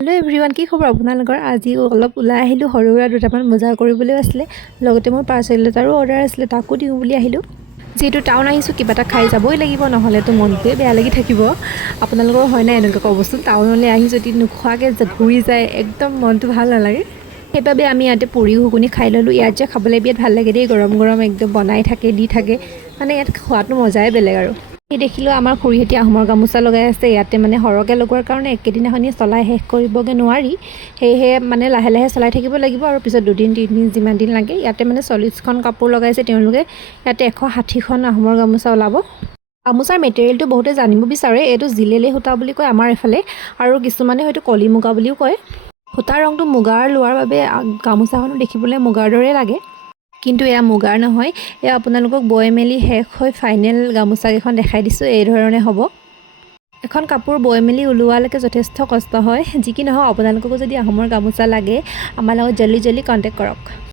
Hello' everyone, কি খবৰ আপোনালোকৰ? আজি অলপ ওলাই আহিলোঁ, সৰু সুৰা দুটামান বজাৰ কৰিবলৈও আছিলে। লগতে মোৰ পাৰ্চেল এটাৰো অৰ্ডাৰ আছিলে, তাকো দিওঁ বুলি আহিলোঁ। যিহেতু টাউন আহিছোঁ, কিবা এটা খাই যাবই লাগিব, নহ'লেতো মনটোৱে বেয়া লাগি থাকিব। আপোনালোকৰ হয় নাই এনেকুৱা ক'বচোন? টাউনলৈ আহি যদি নোখোৱাকৈ ঘূৰি যায়, একদম মনটো ভাল নালাগে। সেইবাবে আমি ইয়াতে পুৰি ঘুগুনি খাই ল'লোঁ। ইয়াত যে খাবলৈ বিৰাট ভাল লাগে দেই, গৰম গৰম একদম বনাই থাকে, দি থাকে, মানে ইয়াত খোৱাটো মজাই বেলেগ আৰু। এই দেখিলোঁ আমাৰ খুৰীহঁতে আহোমৰ গামোচা লগাই আছে। ইয়াতে মানে সৰহকৈ লগোৱাৰ কাৰণে একেদিনাখনি চলাই শেষ কৰিবগৈ নোৱাৰি, সেয়েহে মানে লাহে লাহে চলাই থাকিব লাগিব আৰু পিছত 2 দিন 3 দিন যিমান দিন লাগে। ইয়াতে মানে 40খন কাপোৰ লগাইছে তেওঁলোকে। ইয়াতে 160খন আহোমৰ গামোচা ওলাব। গামোচাৰ মেটেৰিয়েলটো বহুতে জানিব বিচাৰে। এইটো জিলেলে সূতা বুলি কয় আমাৰ এইফালে, আৰু কিছুমানে হয়তো কলি মুগা বুলিও কয়। সূতাৰ ৰংটো মুগাৰ লোৱাৰ বাবে গামোচাখনো দেখিবলৈ মুগাৰ দৰে লাগে, কিন্তু এয়া মুগাৰ নহয়। এয়া আপোনালোকক বৈ মেলি শেষ হৈ ফাইনেল গামোচাকেইখন দেখাই দিছোঁ, এই ধৰণে হ'ব। এখন কাপোৰ বৈ মেলি ওলোৱালৈকে যথেষ্ট কষ্ট হয়। যি কি নহওক, আপোনালোককো যদি আহোমৰ গামোচা লাগে, আমাৰ লগত জল্দি কণ্টেক্ট কৰক।